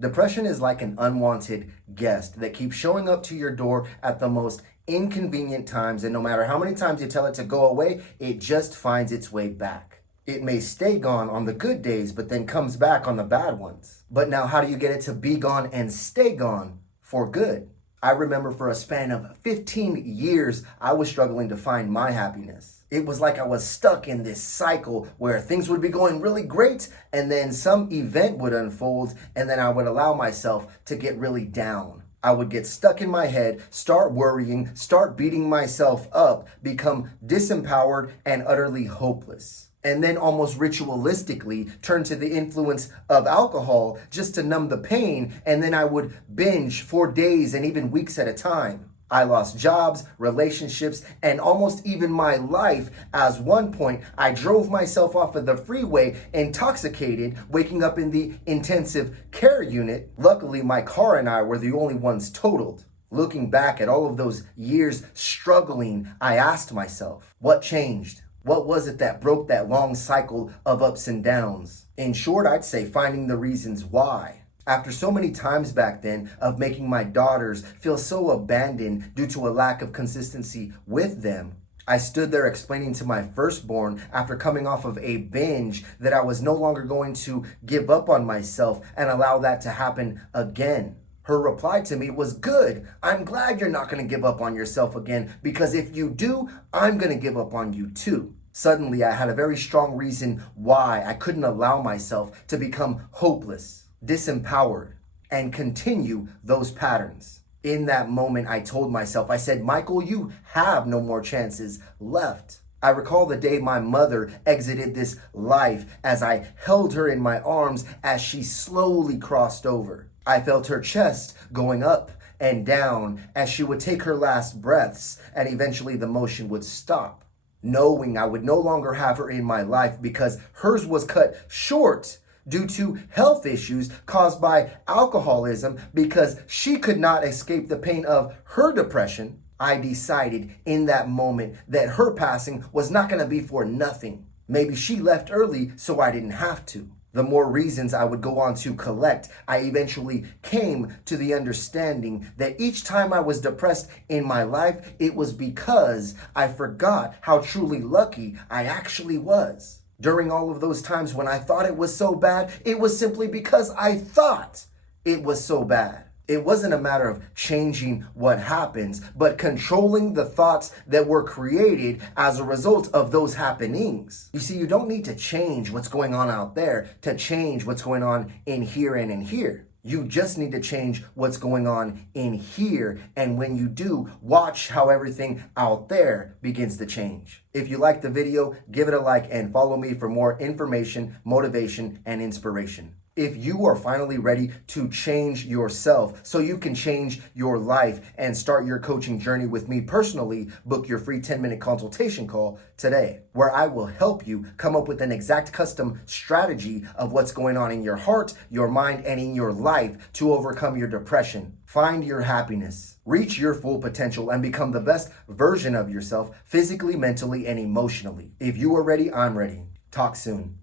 Depression is like an unwanted guest that keeps showing up to your door at the most inconvenient times, and no matter how many times you tell it to go away, it just finds its way back. It may stay gone on the good days, but then comes back on the bad ones. But now, how do you get it to be gone and stay gone for good? I remember for a span of 15 years, I was struggling to find my happiness. It was like I was stuck in this cycle where things would be going really great, and then some event would unfold, and then I would allow myself to get really down. I would get stuck in my head, start worrying, start beating myself up, become disempowered and utterly hopeless. And then almost ritualistically turn to the influence of alcohol just to numb the pain, and then I would binge for days and even weeks at a time. I lost jobs, relationships, and almost even my life, as one point I drove myself off of the freeway intoxicated, waking up in the intensive care unit. Luckily, my car and I were the only ones totaled. Looking back at all of those years struggling, I asked myself, what changed? What was it that broke that long cycle of ups and downs? In short, I'd say finding the reasons why. After so many times back then of making my daughters feel so abandoned due to a lack of consistency with them, I stood there explaining to my firstborn after coming off of a binge that I was no longer going to give up on myself and allow that to happen again. Her reply to me was, "Good, I'm glad you're not going to give up on yourself again, because if you do, I'm going to give up on you too." Suddenly, I had a very strong reason why I couldn't allow myself to become hopeless, disempowered, and continue those patterns. In that moment, I told myself, I said, "Michael, you have no more chances left." I recall the day my mother exited this life as I held her in my arms as she slowly crossed over. I felt her chest going up and down as she would take her last breaths, and eventually the motion would stop. Knowing I would no longer have her in my life because hers was cut short due to health issues caused by alcoholism, because she could not escape the pain of her depression, I decided in that moment that her passing was not going to be for nothing. Maybe she left early so I didn't have to. The more reasons I would go on to collect, I eventually came to the understanding that each time I was depressed in my life, it was because I forgot how truly lucky I actually was. During all of those times when I thought it was so bad, it was simply because I thought it was so bad. It wasn't a matter of changing what happens, but controlling the thoughts that were created as a result of those happenings. You see, you don't need to change what's going on out there to change what's going on in here and in here. You just need to change what's going on in here. And when you do, watch how everything out there begins to change. If you like the video, give it a like and follow me for more information, motivation, and inspiration. If you are finally ready to change yourself so you can change your life and start your coaching journey with me personally, book your free 10-minute consultation call today, where I will help you come up with an exact custom strategy of what's going on in your heart, your mind, and in your life to overcome your depression. Find your happiness, reach your full potential, and become the best version of yourself physically, mentally, and emotionally. If you are ready, I'm ready. Talk soon.